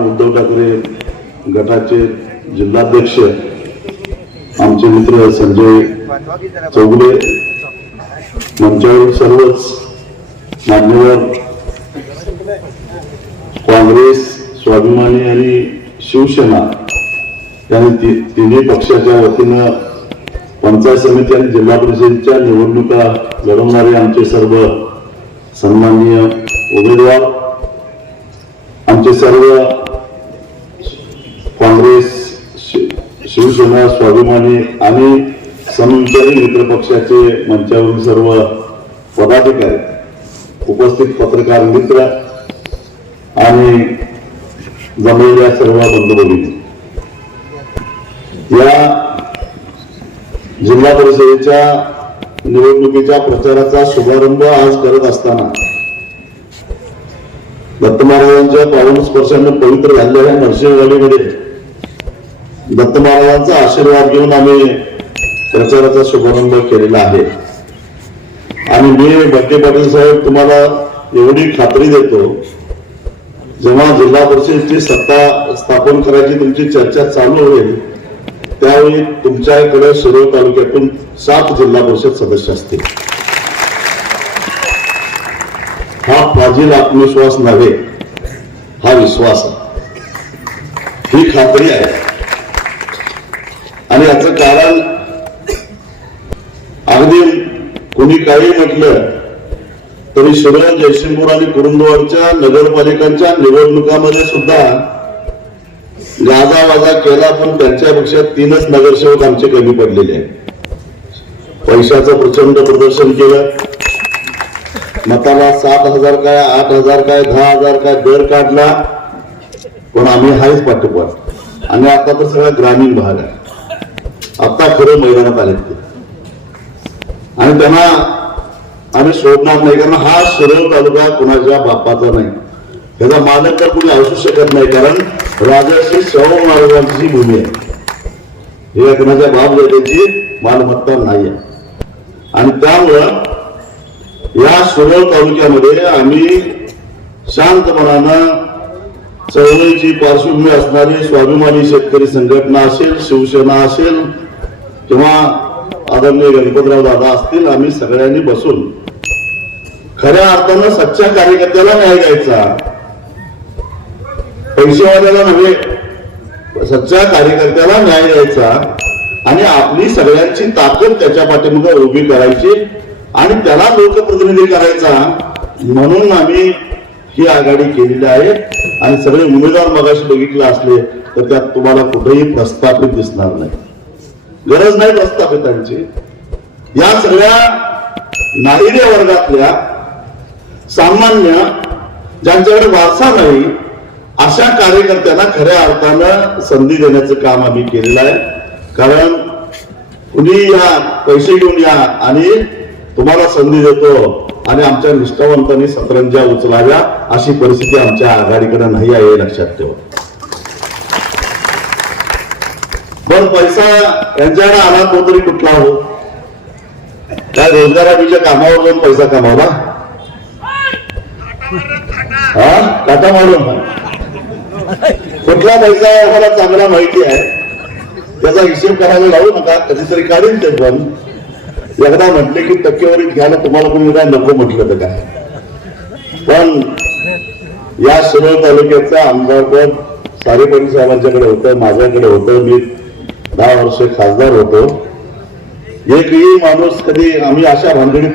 उद्धव ठाकरे गटाचे जिल्हाध्यक्ष आमचे मित्र संजय चौगुले मंचावर सर्वच मान्यवर काँग्रेस स्वाभिमानी आणि शिवसेना यांनी ति- तिन्ही पक्षाच्या वतीनं पंचायत समिती आणि जिल्हा परिषदेच्या निवडणुका लढवणारे आमचे सर्व सन्माननीय उमेदवार आमचे सर्व शिवसेना स्वाभिमानी आणि समविचारी मित्र पक्षाचे मंचावरील सर्व पदाधिकारी उपस्थित पत्रकार मित्र आणि जमलेल्या सर्व बंधुभगिनी. या जिल्हा परिषदेच्या निवडणुकीच्या प्रचाराचा शुभारंभ आज करत असताना दत्त महाराजांच्या पावन स्पर्शाने पवित्र झालेल्या नरसिंहवाडीमध्ये दत्त महाराजांचा आशीर्वाद घेऊन आम्ही प्रचाराचा शुभारंभ केलेला आहे. आणि मी बट्टे पाटील साहेब तुम्हाला एवढी खात्री देतो जेव्हा जिल्हा परिषदेची सत्ता स्थापन करायची तुमची चर्चा चालू होईल त्यावेळी तुमच्याकडे शिरोळ तालुक्यातून सात जिल्हा परिषद सदस्य असतील. हा फाजील आत्मविश्वास नव्हे हा विश्वास आहे. ही खात्री आहे. आणि याचं कारण अगदी कोणी काही म्हटलं तरी शिरोळ जयसिंगपूर आणि कुरुंदवाडच्या नगरपालिकांच्या निवडणुकामध्ये सुद्धा गाजावाजा केला पण त्यांच्यापेक्षा तीनच नगरसेवक आमचे कमी पडलेले आहेत. पैशाचं प्रचंड प्रदर्शन केलं. मताला सात हजार काय आठ हजार काय दहा हजार काय दर काढला. पण आम्ही हाच पाठोपाठ आणि आता तर सगळा ग्रामीण भाग आहे. आता खरं मैदानात आलेत आणि त्यांना आम्ही सोडणार नाही कारण हा सरळ तालुका कुणाच्या बापाचा नाही. त्याचा मालक तर कुणी असू शकत नाही कारण राजर्षी शाहू महाराजांची भूमी आहे. हे कुणाच्या बाप त्याची मालमत्ता नाही आहे. आणि त्यामुळं या सुरळ तालुक्यामध्ये आम्ही शांतपणानं चळवळीची पार्श्वभूमी असणारी स्वाभिमानी शेतकरी संघटना असेल शिवसेना असेल किंवा आदरणीय गणपतराव दादा असतील आम्ही सगळ्यांनी बसून खऱ्या अर्थानं सच्च्या कार्यकर्त्याला न्याय द्यायचा. पैसेवाल्याला नव्हे सच्च्या कार्यकर्त्याला न्याय द्यायचा. आणि आपली सगळ्यांची ताकद त्याच्या पाठीमध्ये उभी करायची आणि त्याला लोकप्रतिनिधी करायचा. म्हणून आम्ही ही आघाडी केलेली आहे. आणि सगळे उमेदवार मगाशी बघितले असले तर त्यात तुम्हाला कुठेही प्रस्थापित दिसणार नाही. गरज नाही प्रस्थापितांची. या सगळ्या नाहिरे वर्गातल्या सामान्य ज्यांच्याकडे वारसा नाही अशा कार्यकर्त्यांना खऱ्या अर्थानं संधी देण्याचं काम आम्ही केलेलं आहे. कारण कुणी या पैसे घेऊन या आणि तुम्हाला संधी देतो आणि आमच्या निष्ठावंतांनी सतरंजा उचलाव्या अशी परिस्थिती आमच्या आघाडीकडे नाही आहे हे लक्षात ठेवा. पण पैसा यांच्याकडे आला तो तरी कुठला हो? काय रोजगाराच्या कामावर जाऊन पैसा कमावला हा? काटा मारून. कुठला पैसा आहे आम्हाला चांगला माहिती आहे. त्याचा हिशेब करायला लावू नका कधीतरी काढीन ते पण. एकदा म्हटले की टक्केवारी घ्यायला तुम्हाला कोणी काय नको म्हटलं तर काय? पण या शिरोळ तालुक्याचं आमदारपद सारेपणी साहेबांच्याकडे होतं माझ्याकडे होतं. मी दहा वर्ष खासदार होतो. एकही माणूस कधी आम्ही अशा भानगडीत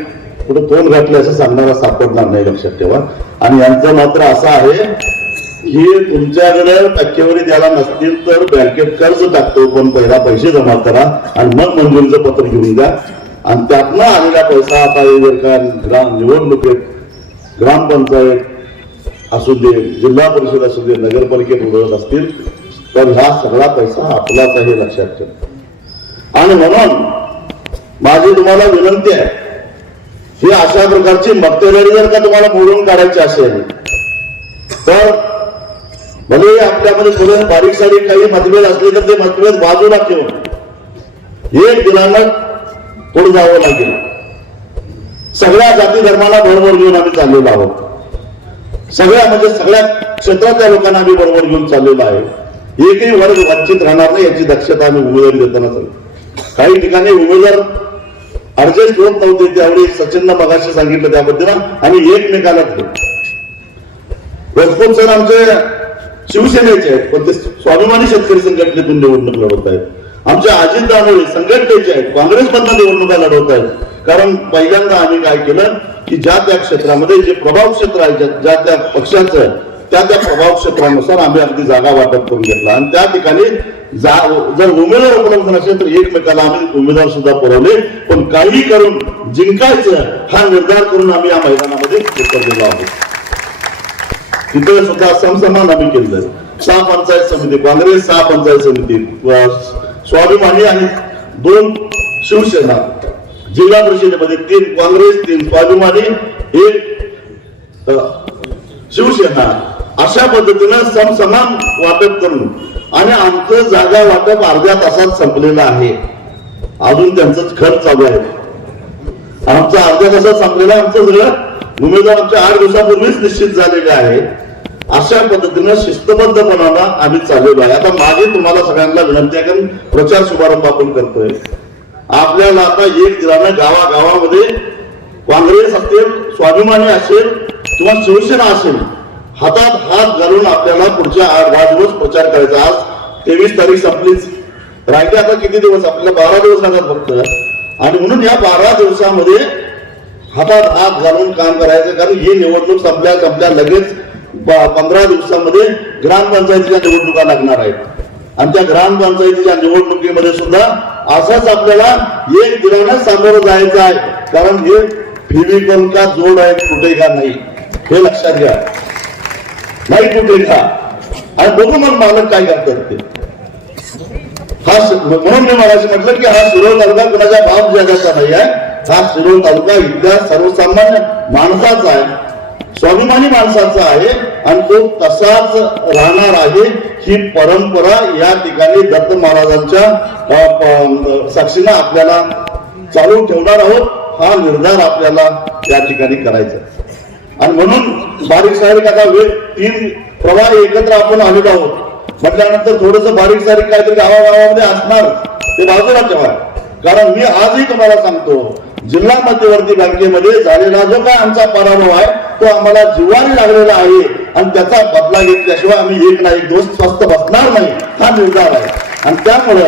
कुठं तोंड घातले असं सांगणारा सापडणार नाही लक्षात ठेवा. आणि यांचं मात्र असं आहे की तुमच्याकडे टक्केवारी द्यायला नसतील तर बँकेत कर्ज टाकतो पण पहिला पैसे जमा करा आणि मग मंजुरीचं पत्र घेऊन द्या आणि त्यातनं आलेला पैसा आता जर का ग्राम निवडणुकीत ग्रामपंचायत असू दे जिल्हा परिषद असू दे नगरपालिकेत उडवत असतील तर हा सगळा पैसा आपलाच आहे लक्षात ठेवा आणि म्हणून माझी तुम्हाला विनंती आहे ही अशा प्रकारची मक्तेदारी जर का तुम्हाला मोडून काढायची असेल तर भले आपल्यामध्ये थोडं बारीक सारीक काही मतभेद असले तर ते मतभेद बाजूला ठेवून एक दिनानं पुढे जावं लागेल. सगळ्या जाती धर्माला बरोबर घेऊन आम्ही चाललेलो आहोत. सगळ्या म्हणजे सगळ्या क्षेत्रातल्या लोकांना आम्ही बरोबर घेऊन चाललेलो आहे एकही वर्ग वंचित राहणार नाही याची दक्षता आम्ही उमेदवारी देताना चालू काही ठिकाणी उमेदवार ऍडजस्ट होत नव्हते त्यावेळी सचिन मगाशी सांगितलं त्याबद्दल आम्ही आणि एकमेकाला रसपूत सर आमचे शिवसेनेचे आहेत पण ते स्वाभिमानी शेतकरी संघटनेतून निवडणूक लढवत आहेत. आमचे अजित दानोळे संघटनेचे आहेत काँग्रेसमधनं निवडणुका लढवत आहेत. कारण पहिल्यांदा आम्ही काय केलं की ज्या त्या क्षेत्रामध्ये जे प्रभाव क्षेत्र आहे ज्या- ज्या त्या पक्षाचं त्या त्या प्रभाव क्षेत्रानुसार आम्ही अगदी जागा वाटप करून घेतला. आणि त्या ठिकाणी जा- जर उमेदवार उपलब्ध नसेल तर एकमेकाला आम्ही उमेदवार सुद्धा पुरवले. पण काही करून जिंकायचं हा निर्धार करून आम्ही या मैदानामध्ये उतरलेलो आहोत. तिथे सुद्धा समसमान आम्ही केलं सहा पंचायत समिती काँग्रेस सहा पंचायत समिती स्वाभिमानी आणि दोन शिवसेना. जिल्हा परिषदेमध्ये तीन काँग्रेस तीन स्वाभिमानी एक शिवसेना. अशा पद्धतीनं समसमान वाटप करून आणि आमचं जागा वाटप अर्ध्या तासात संपलेलं आहे. अजून त्यांचं खर्च चालू आहे. आमचा अर्ध्या तासात संपलेला आमचं सगळं उमेदवार आमच्या आठ दिवसापूर्वीच निश्चित झालेले आहे. अशा पद्धतीनं शिस्तबद्धपणाला आम्ही चाललेलो आहे. आता मागे तुम्हाला सगळ्यांना विनंती आहे कारण प्रचार शुभारंभ आपण करतोय. आपल्याला आता एक दिलानं गावागावामध्ये काँग्रेस असेल स्वाभिमानी असेल किंवा शिवसेना असेल हातात हात घालून आपल्याला पुढच्या आठ दहा दिवस प्रचार करायचा. आज तेवीस तारीख संपलीच. राहिले आता किती दिवस? आपल्याला बारा दिवस राहतात फक्त. आणि म्हणून या बारा दिवसामध्ये हातात हात घालून काम करायचं. कारण ही निवडणूक संपल्या संपल्या लगेच पंधरा दिवसामध्ये ग्रामपंचायतीच्या निवडणुका लागणार आहेत. आणि त्या ग्रामपंचायतीच्या निवडणुकीमध्ये सुद्धा असंच आपल्याला एक दिलानं सामोरं जायचं आहे. कारण हे फेविकॉल का जोड आहे कुठे का नाही हे लक्षात घ्या. नाही कुठे खा. आणि बघू मग मालक काय करतात ते. हा म्हणून मी मगाशी म्हटलं की हा सुरव तालुका कुणाच्या बाप जगाचा नाही आहे. हा सुरव तालुका इथल्या सर्वसामान्य माणसाचा आहे. स्वाभिमानी माणसाचा आहे आणि तो तसाच राहणार आहे ही परंपरा या ठिकाणी दत्त महाराजांच्या साक्षीनं आपल्याला चालू ठेवणार आहोत. हा निर्धार आपल्याला या ठिकाणी करायचा आहे. आणि म्हणून बारीक सारीक आता वेळ तीन प्रवाह एकत्र आपण आलेलो आहोत. म्हटल्यानंतर थोडस बारीक सारीक काहीतरी गावागावामध्ये असणार ते बाजूला ठेवा. कारण मी आजही तुम्हाला सांगतो जिल्हा मध्यवर्ती बँकेमध्ये झालेला जो काय आमचा पराभव आहे तो आम्हाला जिवारी लागलेला आहे आणि त्याचा बदला घेतल्याशिवाय आम्ही एक ना एक दिवस स्वस्त बसणार नाही हा निर्धार आहे. आणि त्यामुळं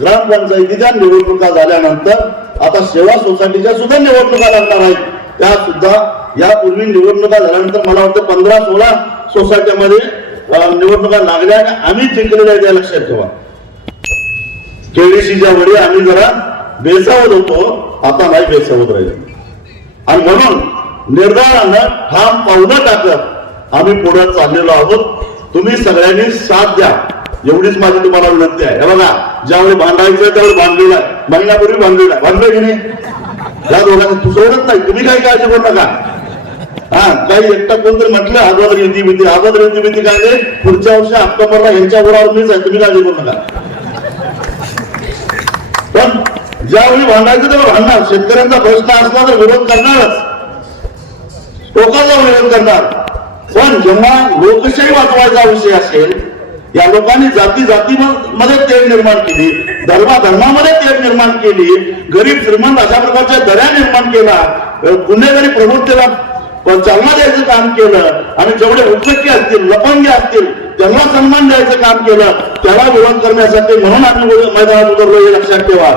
ग्रामपंचायतीच्या निवडणुका झाल्यानंतर आता सेवा सोसायटीच्या सुद्धा निवडणुका लागणार आहेत. त्या सुद्धा यापूर्वी निवडणुका झाल्यानंतर मला वाटतं पंधरा सोळा सोसायट्यामध्ये निवडणुका लागल्या आणि आम्ही जिंकलेल्या आहेत या लक्षात ठेवा. केडीसीच्या वडी आम्ही जरा बेसावत होतो आता नाही बेसावत राहिलो. आणि म्हणून निर्धारानं ठाम पावलं टाकत आम्ही पुढे चाललेलो आहोत. तुम्ही सगळ्यांनी साथ द्या. एवढीच माझी तुम्हाला विनंती आहे. हे बघा ज्यावेळी बांधायचं त्यावेळी बांधलेलं आहे. महिन्यापूर्वी बांधलेलं आहे. बांधलं की नाही? या दोघांना तू सोडत नाही. तुम्ही काही काळजी करू नका. हा काही एकटा कोणतरी म्हटलं अगोदर युती भीती अगोदर युती भीती काय नाही पुढच्या वर्षी ऑक्टोबरला यांच्या बरोबर मीच आहे तुम्ही काळजी करू नका. पण ज्यावेळी भांडायचं तेव्हा भांडणार. शेतकऱ्यांचा प्रश्न असला तर विरोध करणारच. टोकाचा विरोध करणार. पण जेव्हा लोकशाही वाचवायचा विषय असेल या लोकांनी जाती जाती मध्ये तेढ निर्माण केली. धर्मा धर्मामध्ये निर्माण केली गरीब श्रीमंत अशा प्रकारच्या दऱ्या निर्माण केला गुन्हेगारी प्रवृत्तीला चालना द्यायचं काम केलं आणि जेवढे उद्योगी असतील लपंगी असतील त्यांना सन्मान द्यायचं काम केलं त्याला विरोध करण्यासाठी म्हणून आम्ही मैदानात उतरलो हे लक्षात ठेवा.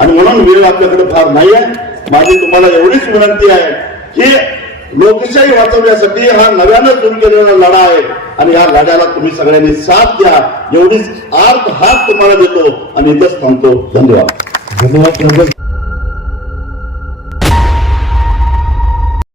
आणि म्हणून वेळ आपल्याकडे फार नाही आहे. माझी तुम्हाला एवढीच विनंती आहे की लोकशाही वाचवण्यासाठी हा नव्यानं सुरू केलेला लढा आहे. आणि या लढ्याला तुम्ही सगळ्यांनी साथ द्या. एवढीच आर्थ हात तुम्हाला देतो. आणि इथेच थांबतो. धन्यवाद. धन्यवाद